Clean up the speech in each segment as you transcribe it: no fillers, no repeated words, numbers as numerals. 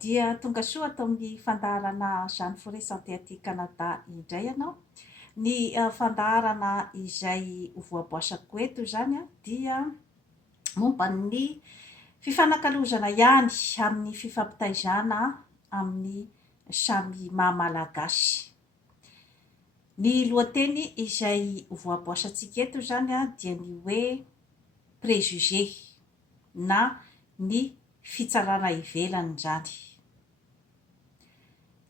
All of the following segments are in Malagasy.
dia tonga soa atao amin'ny fandaharana Jeanne Forest Santé aty Canada indray ianao. Ny fandaharana izay voaboasako eto zany dia momba ny fifanankalozana ihany amin'ny fifampitaizana amin'ny samy maha-malagasy. Ny lohateny izay voaboasantsika eto zany dia ny hoe préjugé na ny fitsarana ivelany zany.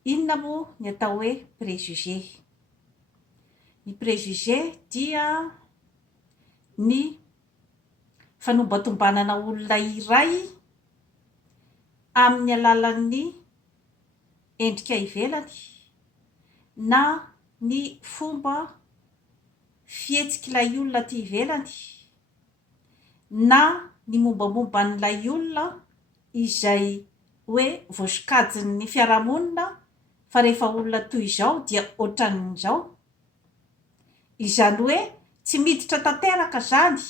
Inona moa ny atao hoe préjugé? Ny préjugé dia ny fanombatombanana olona iray amin'ny alalan'ny endrika ivelany na ny fomba fihetsik'ilay olona ty ivelany na ny mombamomba n'ilay olona izay hoe voasokajin'ny fiarahamonina fa rehefa olona toy izao dia ohatran'izao. Izany hoe tsy miditra tanteraka zany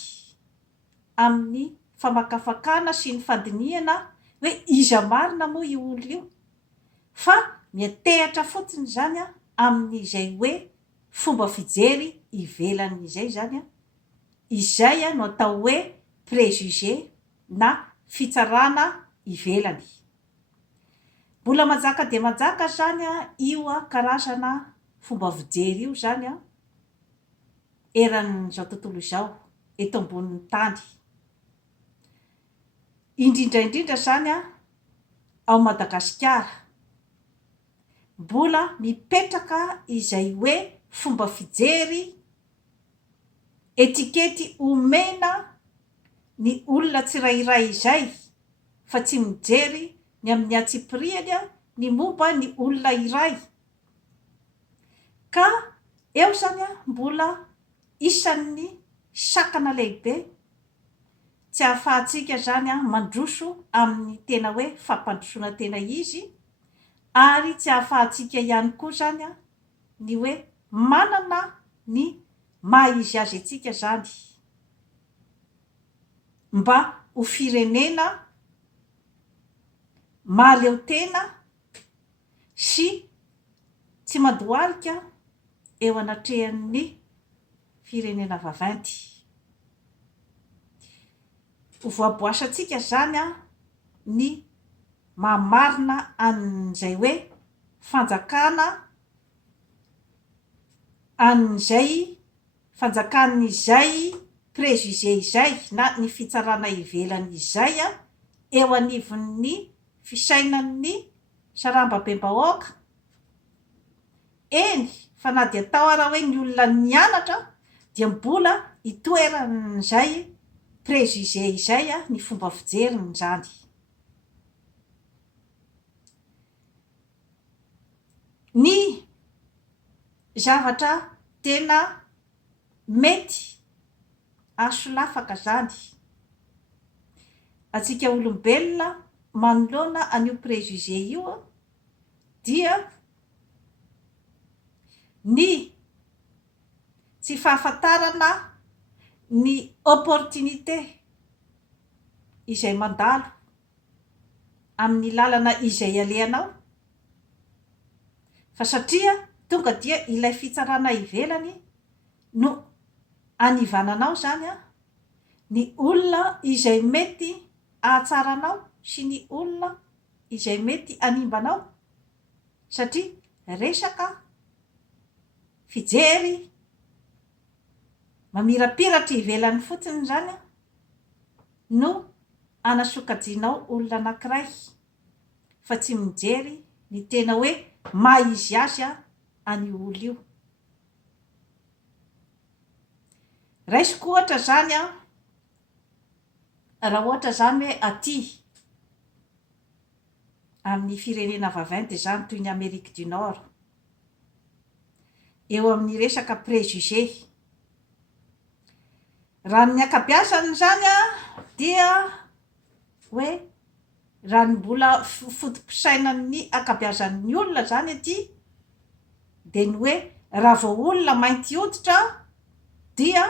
amin'ny famakafakana sy ny fandiniana hoe iza marina moa io olona io, fa miantehatra fotsiny zany amin'izay hoe fomba fijery ivelany izay zany izay no atao hoe préjugé na fitsarana ivelany. Mbola majaka dia majaka zany io karazana fomba fijery io zany eran'izao tontolo izao eto ambonin'ny tany. Indrindra zany ao Madagasikara mbola mipetraka izay hoe fomba fijery etikety omena ny olona tsirairay izay fa tsy mijery ny amin'ny hatsipiriany ny momba ny olona iray. Ka eo zany mbola isan'ny sakana lehibe tsy ahafahantsika zany mandroso amin'ny tena hoe fampandrosoana tena izy, ary tsy ahafahantsika ihany koa zany ny hoe manana ny maha izy azy antsika zany mba ho firenena mahaleo tena sy tsy mandohalika eo anatrehan'ny firenena vaventy. Ho voaboasantsika zany ny mahamarina an'izay hoe fanjakana an'izay fanjakan'izay préjugé izay na ny fitsarana ivelany izay eo anivon'ny fisainan'ny sarambabem-bahoaka. Eny fa na dia atao ara hoe ny olona nianatra dia mbola itoeran'izay préjugé izay ny fomba fijeriny zany. Ny zavatra tena mety asolafaka zany atsika olombelona manoloana an'io préjugé io dia ny tsy fahafantarana ny opportunité izay mandalo amin'ny lalana izay alehanao, fa satria tonga dia ilay fitsarana ivelany no anivananao zany ny olona izay mety ahatsaranao sy ny olona izay mety animbanao, satria resaka fijery mamirapiratra ivelany fotsiny zany no anasokajianao olona anankiray fa tsy mijery ny tena hoe maha izy azy any olo io. Raisiko ohatra zany raha ohatra zany hoe aty amin'ny firenena vaventy zany toy ny Amerique du Nord, eo amin'ny resaka préjugé, raha ny akabiazany zany dia hoe raha ny mbola fotom-pisainan'ny akabiazan'ny olona zany aty dia ny hoe raha vao olona mainty hoditra dia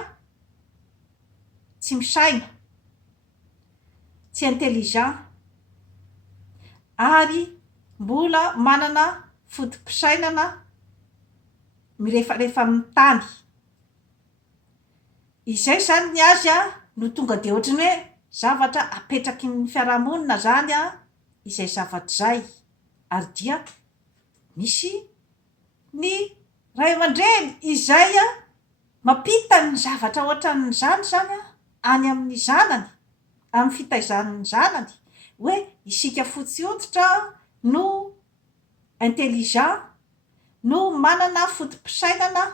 tsy misaina, tsy intelligent, ary mbola manana fotom-pisainana mirefarefa amin'ny tany. Izay zany ny azy no tonga de ohatrany hoe zavatra apetraky ny fiarahamonina zany izay zavatra zay. Ary dia misy ny ray aman-dreny izay mampita ny zavatra ohatran'izany zany any amin'ny zanany, amin'ny fitaizan'ny zanany, hoe isika fotsy hoditra no intelligent, no manana fotom-pisainana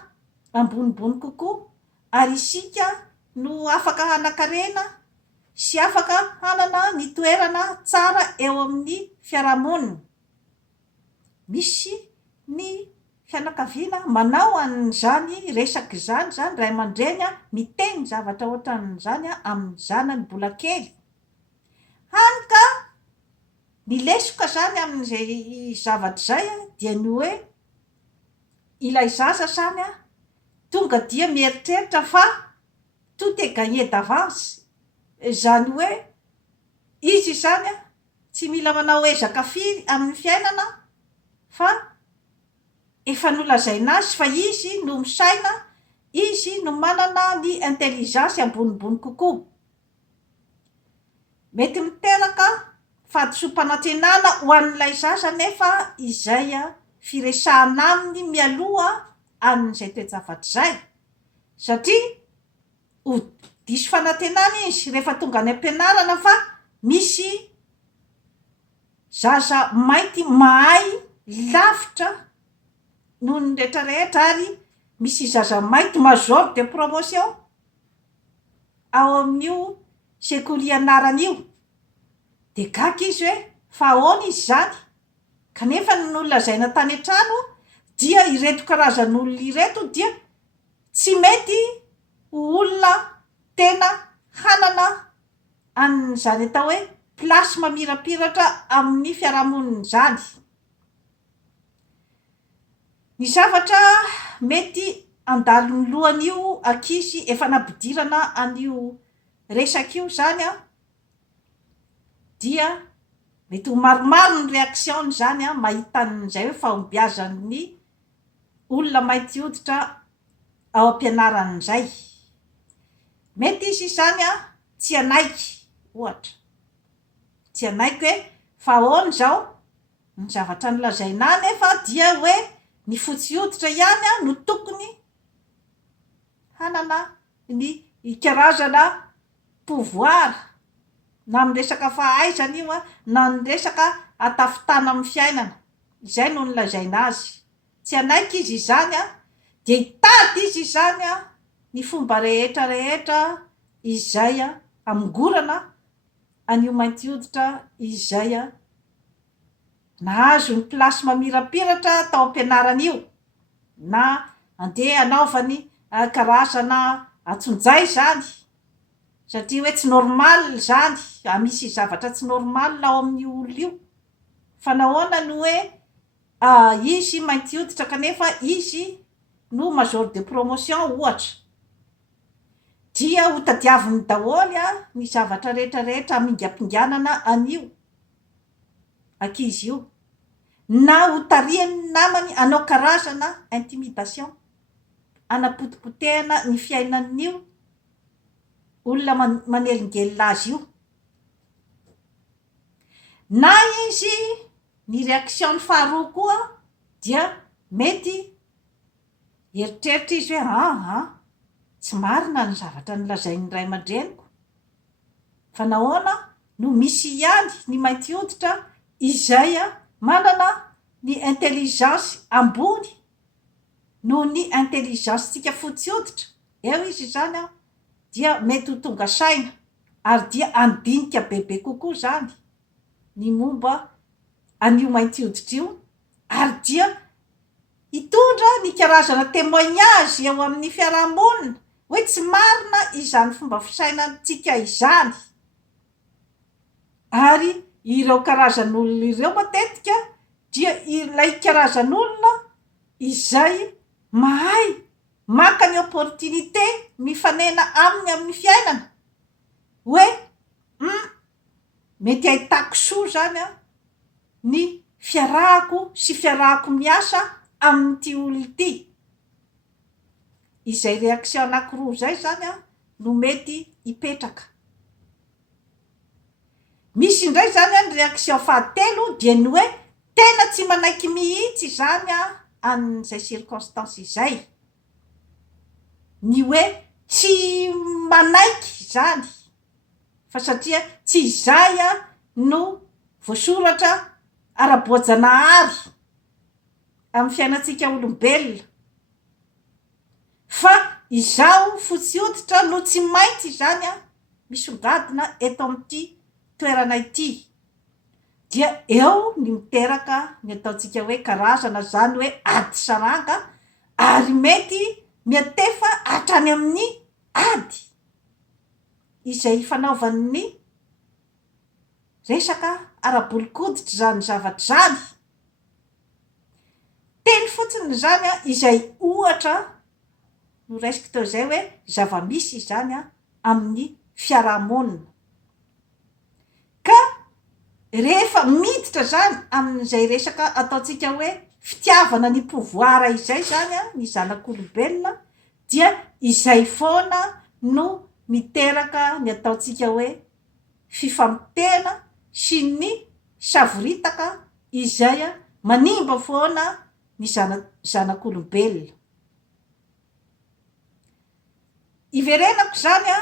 ambonimbony kokoa, ary isika no afaka hanan-karena sy afaka hanana ny toerana tsara eo amin'ny fiarahamonina. Misy ny fianakaviana manao an'izany resaky zany ray aman-dreny miteny zavatra ohatran'izany amin'ny zanany mbola kely. Hany ka ny lesoka zany amin'izay zavatra zay dia ny hoe ilay zaza zany tonga dia mieritreritra fa tout est gagné d'avance, zany hoe izy zany tsy mila manao ezaka firy amin'ny fiainana fa efa nolazaina azy fa izy no misaina, izy no manana ny intelligence ambonimbony kokoa. Mety miteraka fahadisom-panantenana ho an'ilay zaza nefa izay firesahana aminy mialoha amin'izay toe-javatra zay, satria ho diso fanantenana izy rehefa tonga any am-pianarana fa misy zaza mainty mahay lavitra noho ny rehetrarehetra, ary misy zaza mainty major de promotion ao amin'io sekoly ianaran'io. De gaga izy hoe fa ahoana izy zany, kanefa ny nolazaina tany an-trano dia ireto karazan'olona ireto dia tsy mety olona tena hanana an'izany atao hoe plasy mamirapiratra amin'ny fiarahamonina zany. Ny zavatra mety andalo ny lohan'io ankizy efa nampidirana an'io resaka io zany dia mety ho maromaro ny réaction zany mahita an'izay hoe fahombiazan'ny olona mainty hoditra ao am-pianaran'izay. Mety izy zany tsy anaiky ohatra, tsy anaiky hoe fa ahoana zao ny zavatra nolazaina nefa dia hoe ny fotsy hoditra ihany no tokony hanana ny karazana pouvoir na amin'ny resaka fahaizana io na ny resaka atafitana amin'ny fiainana. Izay no nolazaina azy. Tsy anaiky izy izany dia hitady izy izany ny fomba rehetrarehetra izay amingorana an'io mainty hoditra izay nahazo ny plasy mamirapiratra tao am-pianarana io, na andeha anaovany karazana antson-jay zany, satria hoe tsy normal zany, misy zavatra tsy normal ao amin'ny olona io. Fa nahoana no hoe izy mainty hoditra kanefa izy no major de promotion ohatra, dia ho tadiaviny daholy ny zavatra rehetrarehetra amingam-pinganana an'io ankizy io, na ho tarihan'ny namany anao karazana intimidation, anapotipotehana ny fiainan'io olona manelingelina azy io. Na izy ny réaction faharoa koa dia mety eritreritra izy hoe tsy marina ny zavatra nolazain'ny ray aman-dreniko, fa nahoana no misy ihany ny mainty hoditra izay manana ny intelligence ambony noho ny intelligence tsika fotsy hoditra. Eo izy zany dia mety ho tonga saina, ary dia andinika bebe kokoa zany ny momba an'io mainty hoditra io, ary dia hitondra ny karazana témoignage eo amin'ny fiarahamonina hoe tsy marina izany fomba fisainantsika izany. Ary ireo karazan'olona ireo matetika dia ilay karazan'olona izay mahay maka ny opportunité mifanena aminy amin'ny fiainana hoe mety ahitako soa zany ny fiarahako sy fiarahako miasa amin'ity olo ity. Izay réaction anankiroa zay zany a no mety hipetraka. Misy indray zany a ny réaction fahatelo dia ny hoe tena tsy manaiky mihitsy zany a amin'izay circonstance izay. Ny hoe tsy manaiky zany fa satria tsy izay a no voasoratra ara-boajanahary amin'ny fiainantsika olombelona, fa izao fotsy hoditra no tsy maintsy zany a misongadina eto amin'ity toerana ity. Dia eo ny miteraka ny ataontsika hoe karazana zany hoe ady saranga, ary mety miatefa hatrany amin'ny ady izay fanaovan'ny resaka ara-bolokoditra zany zavatra zany. Teny fotsiny zany a izay ohatra no raisiko teo zay hoe zava-misy zany a amin'ny fiarahamonina. Ka rehefa miditra zany amin'izay resaka ataontsika hoe fitiavana ny pouvoir izay zany a ny zanak'olombelona, dia izay foana no miteraka ny ataontsika hoe fifampitena sy ny savoritaka izay a manimba foana ny zanak'olombelona. Iverenako zany a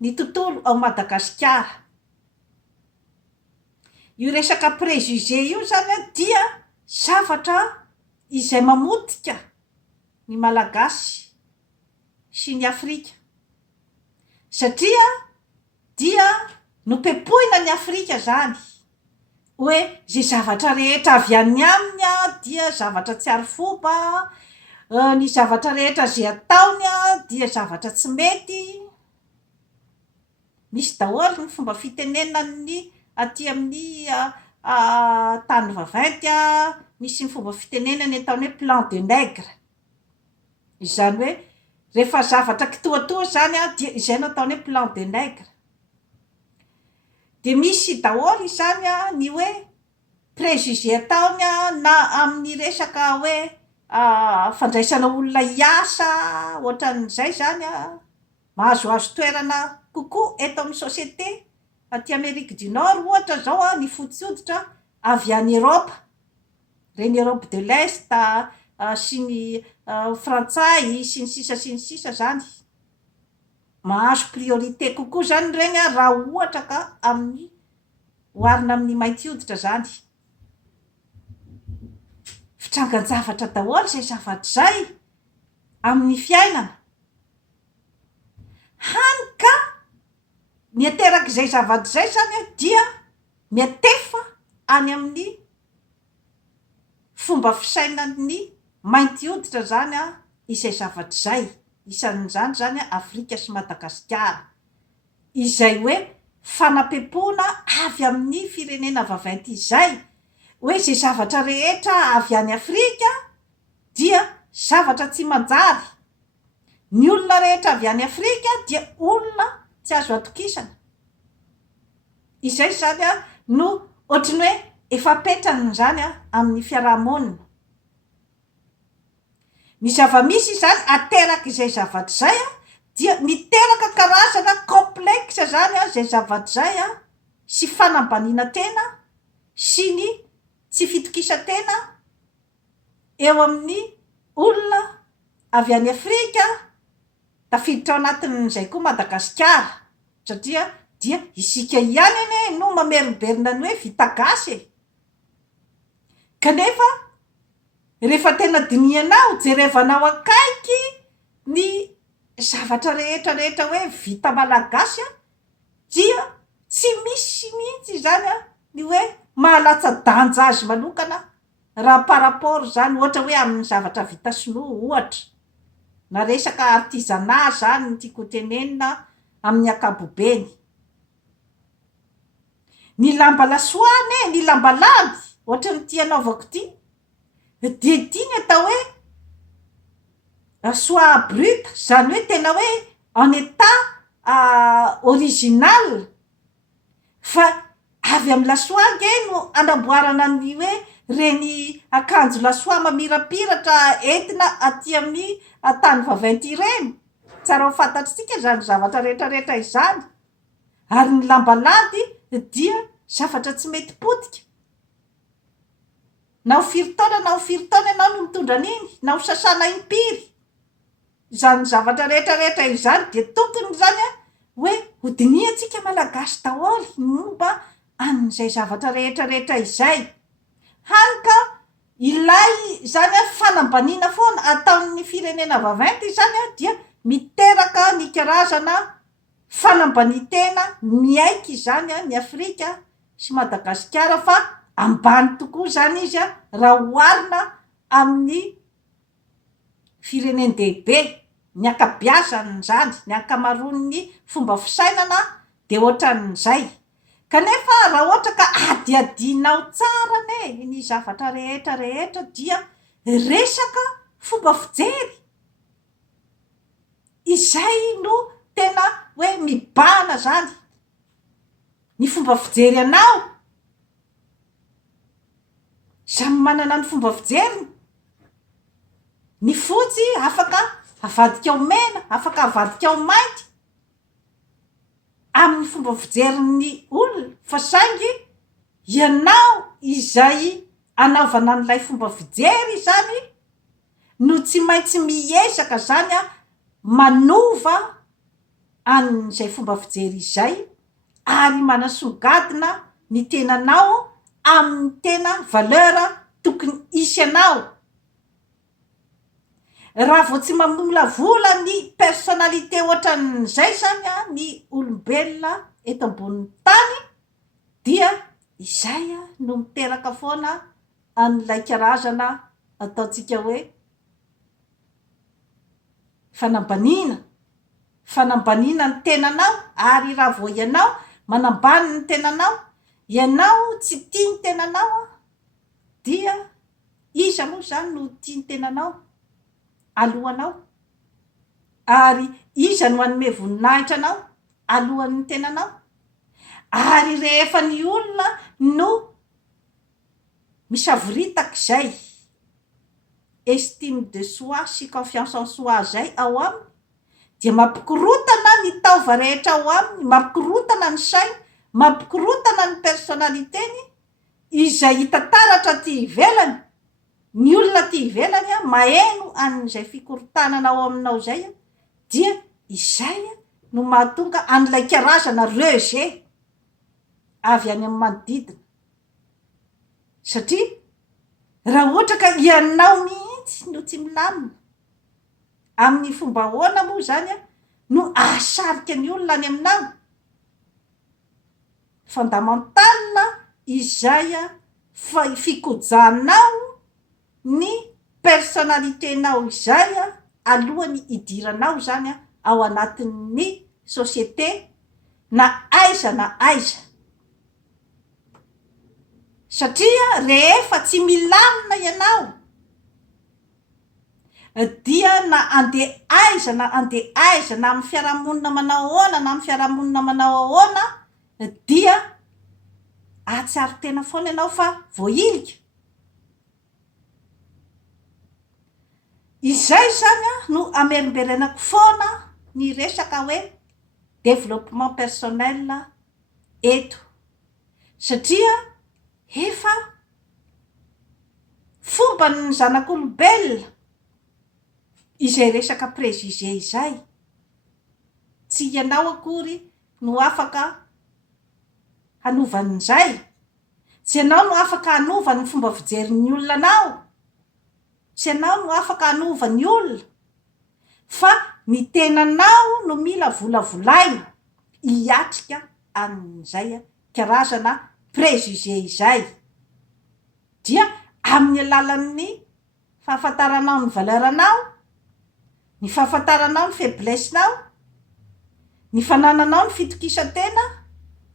ny tontolo ao Madagasikara. Io resaka préjugé io zany a dia zavatra izay mamotika ny malagasy sy ny Afrika, satria dia nopepohina ny Afrika zany hoe zay zavatra rehetra avy any aminy a dia zavatra tsy ary foba, ny zavatra rehetra zay ataony a dia zavatra tsy mety. Misy daholo ny fomba fitenenany aty amin'ny tany vaventy a, misy ny fomba fitenenany ataony hoe plan de nègre. Izany hoe rehefa zavatra kitoatoa zany a dia izay no ataony hoe plan de nègre. De misy daholo izany a ny hoe préjugé ataony a na amin'ny resaka hoe fandraisana olona hiasa, ohatran'izay zany a, mahazoazo toerana kokoa eto amin'ny société aty Amérique du Nord ohatra zao a, ny fotsy hoditra avy any Europe, reny Europe de l'Est sy ny frantsay sy ny sisa zany, mahazo priorité kokoa zany reny a raha ohatra ka amin'ny oharina amin'ny mainty hoditra zany. Fitrangan-javatra daholo zay zavatra zay amin'ny fiainana, hany ka miateraka izay zavatra zay zany a dia miatefa any amin'ny fomba fisainan'ny mainty hoditra zany a izay zavatra zay. Isan'izany zany a Afrika sy Madagasikara, izay hoe fanapepoana avy amin'ny firenena vaventy izay, hoe zay zavatra rehetra avy any Afrika dia zavatra tsy manjary. Ny olona rehetra avy any Afrika dia olona tsy azo atokisana. Izay zany a no ohatrany hoe efa petrany zany a amin'ny fiarahamonina. Ny zava-misy zany ateraka izay zavatra zay a dia miteraka karazana complexe zany a zay zavatra zay a, sy fanambaniana tena sy ny tsy fitokisantena eo amin'ny olona avy any Afrika tafiditra ao anatin'izay koa Madagasikara, satria dia isika ihany ane no mamerimberina ny hoe vita gasy e. Kanefa rehefa tena dinianao, jerevanao akaiky ny zavatra rehetra hoe vita malagasy a, dia tsy misy mihitsy zany a ny hoe mahalatsa-danja azy manokana raha par rapport zany ohatra hoe amin'ny zavatra vita sinoa ohatra, na resaka artisanat zany ny tiako tenenina amin'ny ankapobeny. Ny lamba lasoany ny lamba landy ohatra ny tia anaovako ty, de ty ny atao hoe soie brute, zany hoe tena hoe en état original, fa avy amin'ny lasoa nge no anamboarana ny hoe reny akanjo lasoa mamirapiratra entina aty amin'ny tany vaventy ireny. Tsara ho fantatritsika zany zavatra rehetrarehetra izany. Ary ny lambalandy dia zavatra tsy mety potika. Na ho firy taona ianao no mitondra an'iny, na ho sasana impiry. Zany zavatra rehetrarehetra izany dia tokony zany hoe hodiniantsika malagasy daholo momba an'izay zavatra rehetrarehetra izay. Hany ka ilay zany fanambaniana foana ataon'ny firenena vaventy zany dia miteraka ny karazana fanambani-tena miaiky zany ny Afrika sy Madagasikara fa ambany tokoa zany izy raha oharina amin'ny firenendehibe. Ny akabiazany zany, ny ankamaroan'ny fomba fisainana dia ohatran'izay. Kanefa raha ohatra ka adiadinao tsara ny zavatra rehetrarehetra dia resaka fomba fijery. Izay no tena hoe mibahana zany ny fomba fijery anao. Samy manana ny fomba fijeriny. Ny fotsy afaka avadika ho mena, afaka avadika ho mainty amin'ny fomba fijerin'ny olona. Fa saingy ianao izay anaovana an'ilay fomba fijery zany no tsy maintsy miezaka zany manova an'izay fomba fijery izay ary manasongadina ny tenanao amin'ny tena valeur tokony isy anao. Raha vao tsy mamolavola ny personnalité ohatran'izay zany ny olombelona eto ambonin'ny tany dia izay no miteraka foana an'ilay karazana ataontsika hoe fanambaniana ny tenanao. Ary raha vao ianao manambany ny tenanao, ianao tsy tia ny tenanao dia iza moa zany no tia ny tenanao alohanao, ary iza no hanome voninahitra anao alohan'ny tenanao. Ary rehefa ny olona no misavoritak'izay estime de soi sy confiance en soi zay ao aminy dia mampikorotana ny taova rehetra ao aminy, mampikorotana ny sainy, mampikorotana ny personnalitény izay hitantaratra ty ivelany. Ny olona ty ivelany maheno an'izay fikorotanana ao aminao zay dia izay no mahatonga an'ilay karazana rejet avy any amin'ny manodidina. Satria raha ohatra ka ianao mihitsy no tsy milamina amin'ny fomba ahoana moa zany no ahasarika ny olona any aminao. Fondamental izay fikojanao ny personnaliténao izay alohan'ny idiranao zany ao anatin'ny société na aiza na aiza. Satria rehefa tsy milamina ianao dia na andeha aiza na andeha aiza, na amin'ny fiarahamonina manao ahoana na amin'ny fiarahamonina manao ahoana dia ahatsiaro tena foana ianao fa voailika. Izay zany no amerimberenako foana ny resaka hoe développement personnel eto. Satria efa fomba ny zanak'olombelona izay resaka préjugé izay. Tsy ianao akory no afaka hanovan'izay. Tsy ianao no afaka hanova ny fomba fijerin'ny olona anao. Tsy ianao no afaka hanova ny olona. Fa ny tenanao no mila volavolaina hiatrika an'izay karazana préjugé izay. Dia amin'ny alalan'ny fahafantaranao ny valeuranao, ny fahafantaranao ny faiblesse-nao, ny fanananao ny fitokisantena,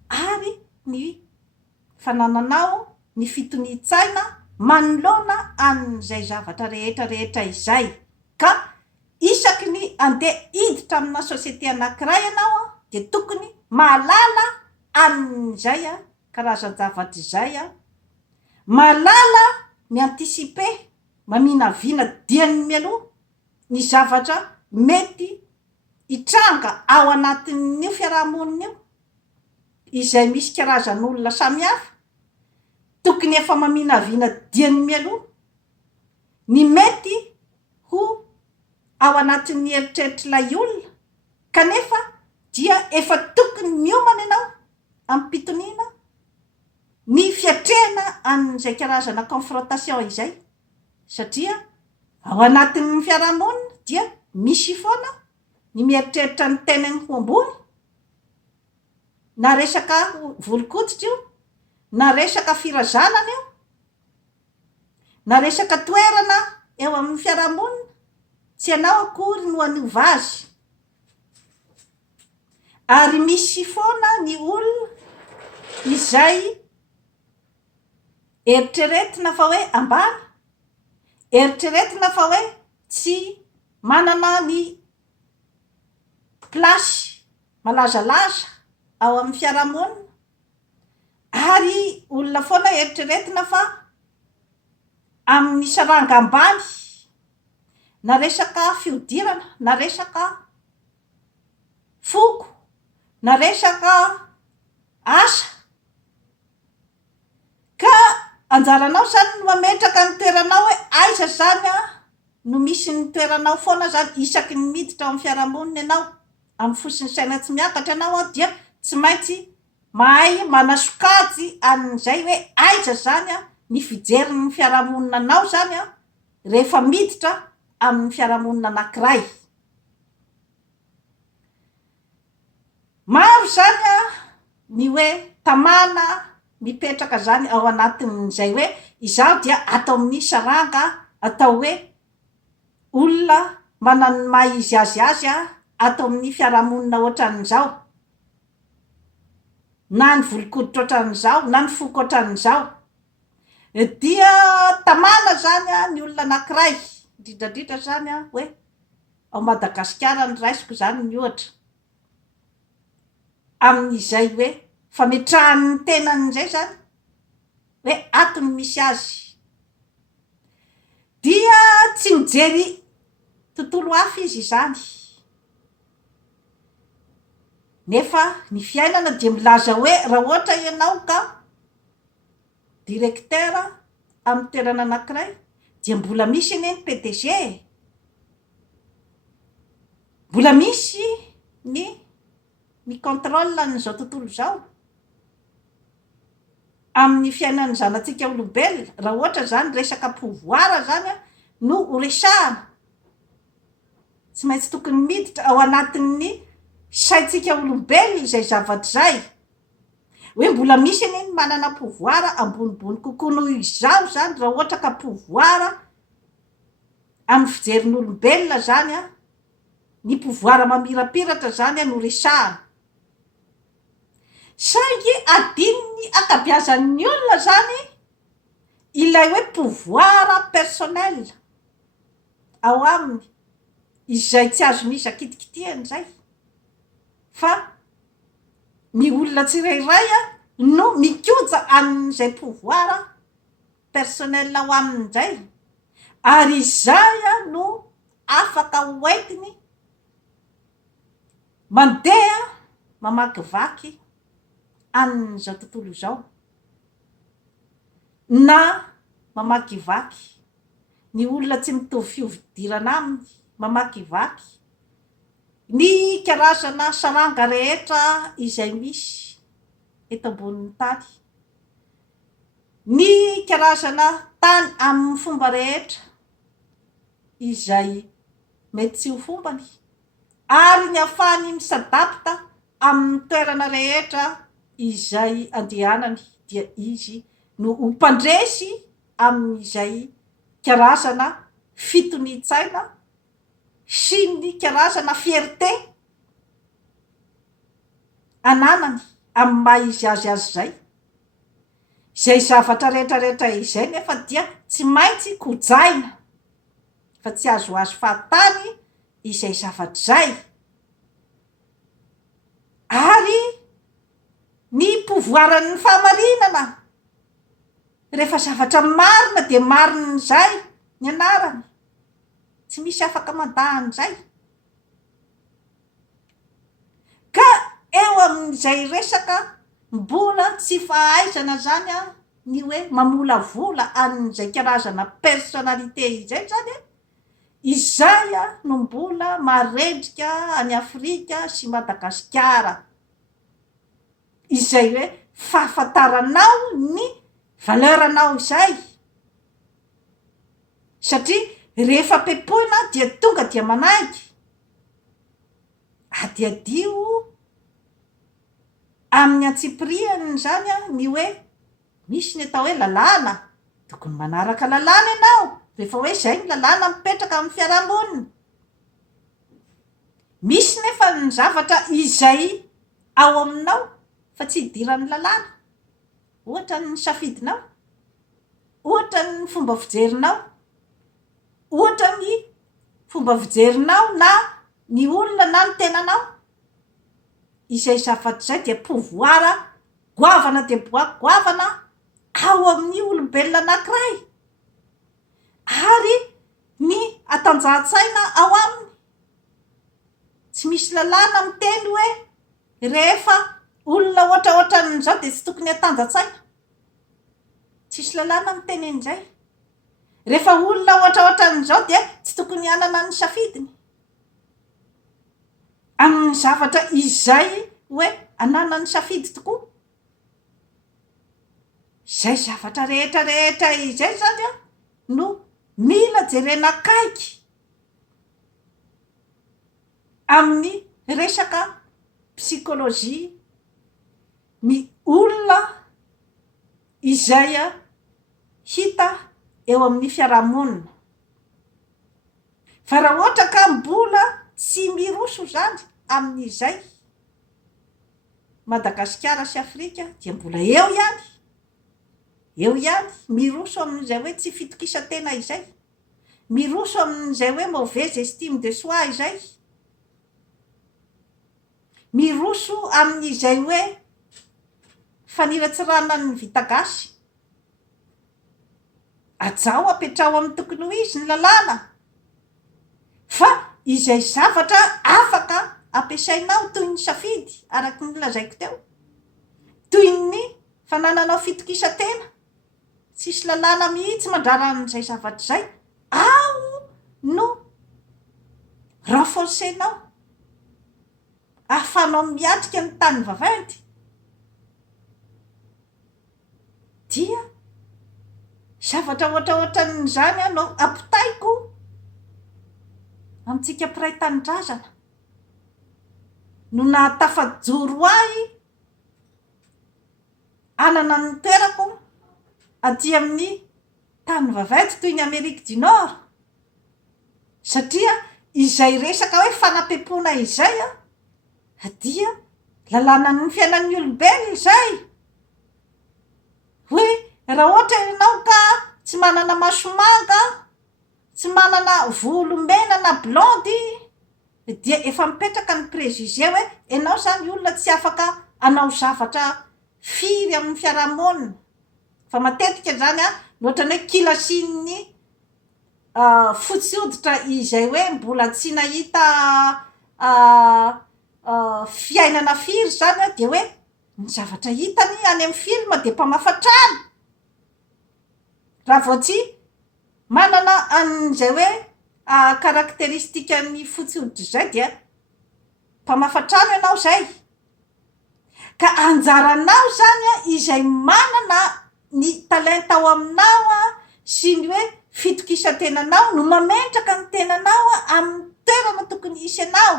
ary ny fanananao ny fitoni-tsaina manoloana an'izay zavatra rehetrarehetra izay. Ka isaky ny andeha hiditra amina société anankiray ianao dia tokony mahalala an'izay karazan-javatra izay a malala miantisipe mamina viana diany mialoha ny zavatra mety hitranga ao anatin'io fiarahamonina io izay misy karazan'olona samihafa tokony efa mamina viana diany mialoha ny mety ho ao anatin'ny eritreritrilay olona kanefa dia efa tokony miomana ianao amin'ny pitoniana ny fiatrehana an'izay karazana confrontation izay satria ao anatin'ny fiarahamonina dia misy foana ny mieritreritra ny tenany ho ambony na resaka volon-koditra io na resaka firazanana io na resaka toerana eo amin'ny fiarahamonina tsy anao akory no aniova azy ary misy foana ny olona izay eritreretina fa hoe ambany eritreretina fa hoe tsy manana ny plasy malazalaza ao amin'ny fiarahamonina ary olona foana eritreretina fa amin'ny saranga ambany na resaka fiodirana na resaka foko na resaka asa ka anjaranao zany no mametraka ny toeranao hoe aiza zany a no misy ny toeranao foana zany isaky ny miditra ao amin'ny fiarahamonina ianao amin'ny fosiny saina tsy miakatra ianao a dia tsy maintsy mahay manasokajy an'izay hoe aiza zany a ny fijerin'ny fiarahamonina anao zany a rehefa miditra amin'ny fiarahamonina anankiray maro zany a ny hoe tamana mipetraka zany ao anatin'izay hoe izaho dia atao amin'ny saranga atao hoe olona manany maha izy azy a atao amin'ny fiarahamonina ohatran'izao na ny volon-koditra ohatran'izao na ny foko ohatran'izao dia tamana zany a ny olona anankiray indrindrandrindra zany a hoe ao Madagasikara ny raisiko zany ny ohatra amin'izay hoe fametrahan'ny tenan'izay zany hoe atony misy azy dia tsy mijery tontolo hafa izy zany nefa ny fiainana dia milaza hoe raha ohatra ianao ka direktera amin'ny toerana anankiray dia mbola misy eny ny PDG mbola misy ny contrôle n'izao tontolo zao amin'ny fiainan'ny zanatsika olombelona raha ohatra zany resaka pouvoir zany a no horesahana tsy maintsy tokony miditra ao anatin'ny saitsika olombelona izay zavatra zay hoe mbola misy eny manana pouvoir ambonimbony kokoa noho izao zany raha ohatra ka pouvoir amin'ny fijerin'olombelona zany a ny pouvoir mamirapiratra zany a no resahana saingy adininy akabiazan'ny olona zany ilay hoe pouvoir personnel ao aminy izay tsy azo misy akitikitiany zay fa ny olona tsirairay a no mikoja amin'izay pouvoir personnel ao aminy zay ary izay a no afaka hoentiny mandeha mamakivaky amin'izao tontolo izao na mamakivaky ny olona tsy mitovy fiodirana aminy mamakivaky ny karazana saranga rehetra izay misy eto ambonin'ny tany ny karazana tany amin'ny fomba rehetra izay mety tsy ho fombany ary ny afahany misadapta amin'ny toerana rehetra izay andehanany dia izy no hompandresy amin'izay karazana fitony-tsaina sy ny karazana fierté ananany amin'ny maha izy azy zay izay zavatra rehetrarehetra izay nefa dia tsy maintsy kojaina fa tsy azo azo fahatany izay zavatra zay ary ny pouvoiran'ny fahamarinana rehefa zavatra marina de marina zay ny anarany, tsy misy afaka mandahan'izay. Ka eo amin'izay resaka mbola tsy fahaizana zany a ny hoe mamola vola an'izay karazana personnalité izay zany a, izay a no mbola marendrika any Afrika sy Madagasikara, izay hoe fahafantaranao ny valeuranao izay, satria rehefa pepoina dia tonga dia manaiky, adiadio amin'ny antsipiriany zany a ny hoe misy ny atao hoe lalàna, tokony manaraka lalàna ianao rehefa hoe zay ny lalàna mipetraka amin'ny fiarahamonina. Misy nefa ny zavatra izay ao aminao fa tsy idiran'ny lalàna, ohatra ny safidinao, ohatra ny fomba fijerinao, ohatra ny fomba fijerinao na ny olona na ny tenanao, izay zavatra izay dia pouvoir goavana de goavana ao amin'ny olombelona anankiray, ary ny atanjahan-tsaina ao aminy. Tsy misy lalàna miteny hoe rehefa olona ohatraohatran'izao de tsy tokony hatanjatsaina, tsisy lalàna miteny an'izay. Rehefa olona ohatraohatran'izao de tsy tokony hanana ny safidiny amin'ny zavatra izay hoe hanana ny safidy tokoa. Zay zavatra rehetra izay zany a no mila jerena akaiky amin'ny resaka psikolojia ny olona izay a hita eo amin'ny fiarahamonina. Fa raha ohatra ka mbola tsy miroso zany amin'izay, Madagasikara sy Afrika dia mbola eo ihany miroso amin'izay hoe tsy fitokisantena izay, miroso amin'izay hoe mauvaise estime de soi izay, miroso amin'izay hoe faniratsirana ny vita gasy. Ajao apetrao amin'ny tokony ho izy ny lalàna, fa izay zavatra afaka ampiasainao toy ny safidy araky ny lazaiko teo, toy ny fanananao fitokisantena, tsisy lalàna mihitsy mandraran'izay zavatra izay, ao no renforcenao, ahafanao miatrika ny tany vaventy, dia zavatra ohatraohatran'izany a no ampitaiko amintsika mpiray tanindrazana no nahatafajoro ahy anana ny toerako aty amin'ny tany vaventy toy ny Amerique du Nord, satria izay resaka hoe fanapepona izay a dia lalàna ny fiainan'ny olombelona izay. Hoe raha ohatra ianao ka tsy manana maso manga, tsy manana volo mena na blondy, dia efa mipetraka ny préjugé hoe ianao zany olona tsy afaka hanao zavatra firy amin'ny fiarahamonina. Fa matetika zany a ohatran'ny hoe kilasin'ny fotsy hoditra izay hoe mbola tsy nahita fiainana firy zany a, de hoe ny zavatra hitany any amin'ny film de mpamafatrany. Raha vao tsy manana an'izay hoe karakteristikan'ny fotsy hoditra izay dia mpamafatrany ianao zay. Ka anjaranao zany a izay manana ny talenta ao aminao a sy ny hoe fitokisantenanao no mametraka ny tenanao a amin'ny toerana tokony hisy anao.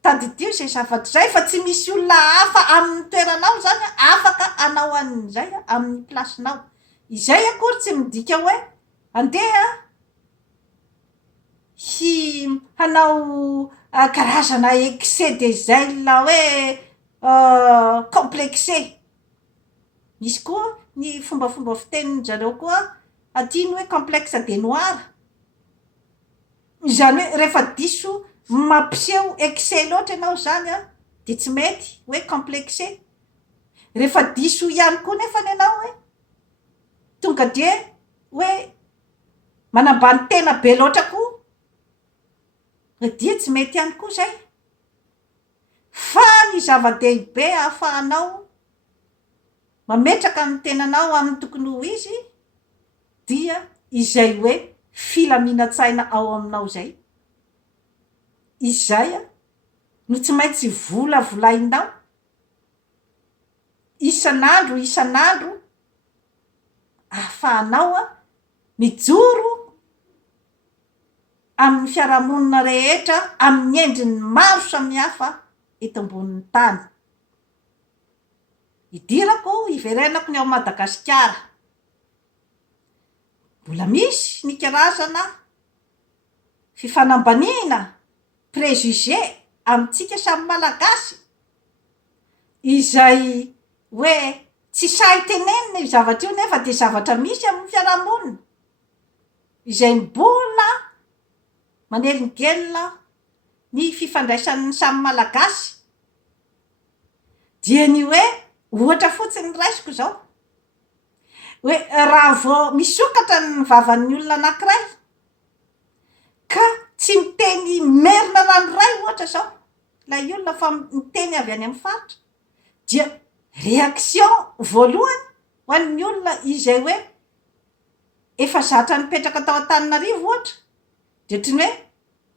Tadidio zay zavatra zay fa tsy misy olona hafa amin'ny toeranao zany afaka anao an'izay amin'ny plasinao. Izay akory tsy midika hoe andeha sy hanao karazana excès de zèle hoe complexé. Misy koa ny fombafomba fitenin-jareo koa aty ny hoe complexe de noir, izany hoe rehefa diso mampiseho excès loatra ianao zany a dia tsy mety hoe complexe rehefa diso ihany koa nefa ny anao hoe tonga dia hoe manambany tena be loatra koa dia tsy mety ihany koa zay fa ny zava-dehibe ahafahanao mametraka ny tenanao amin'ny tokony ho izy dia izay hoe filaminantsaina ao aminao zay izay no tsy maintsy volavolainao isan'andro ahafahanao mijoro amin'ny fiarahamonina rehetra amin'ny endriny maro samihafa eto ambonin'ny tany. Idirako iverenako ny ao Madagasikara mbola misy ny karazana fifanambaniana préjugé amintsika samy malagasy izay hoe tsy sahy tenenina io zavatra io nefa dia zavatra misy amin'ny fiarahamonina izay mbola manelingelina ny fifandraisan'ny samy malagasy dia ny hoe ohatra fotsiny raisiko zao hoe raha vao misokatra ny vavan'ny olona anankiray ka tsy miteny merina ranoray ohatra zao ilay olona fa miteny avy any amin'ny faritra dia réaction voalohany ho an'ny olona izay hoe efa zatra nipetraka tao Antananarivo ohatra dia ohatrany hoe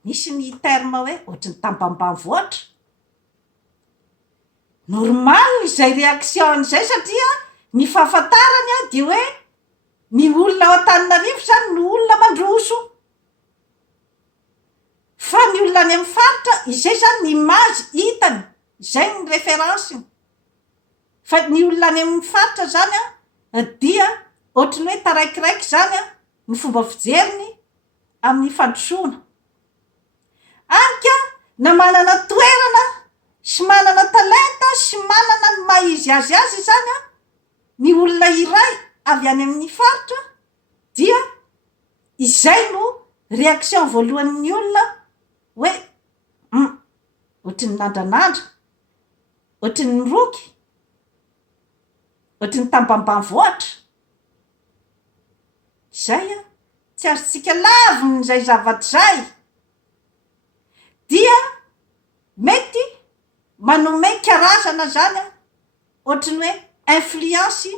misy ny terme hoe ohatrany tambambanivohitra normal izay réaction izay satria ny fahafantarany dia hoe ny olona ao Antananarivo zany no olona mandroso fa ny olona any amin'ny faritra izay zany ny image hitany izay ny référence fa ny olona any amin'ny faritra zany dia ohatrany hoe taraikiraiky zany ny fomba fijeriny amin'ny fandrosoana anka na manana toerana sy manana talenta sy manana ny maizy azy zany ny olona iray avy any amin'ny faritra dia izay no réaction voalohan'ny olona hoe ohatrany nandranandra ohatrany nyroky ohatrany tambambanivohitra zay tsy azotsika laviny zay zavatra zay dia mety manome karazana zany ohatrany hoe influence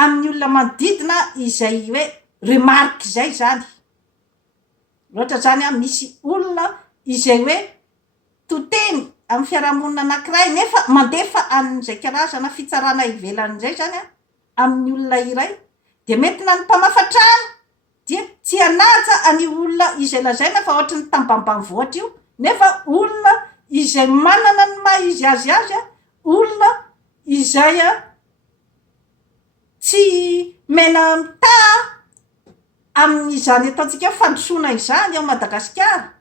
amin'ny olona manodidina izay hoe remarque zay zany ohatra zany misy olona izay hoe toteny amin'ny fiarahamonina anankiray nefa mandefa an'izay karazana fitsarana ivelan'izay zany amin'ny olona iray dia mety na ny mpamafatrano dia tsy hanaja any olona izay lazaina fa ohatrany tambambanivohitra io nefa olona izay manana ny maizy azy olona izay tsy mena mita amin'izany ataontsika fandrosoana izany ao Madagasikara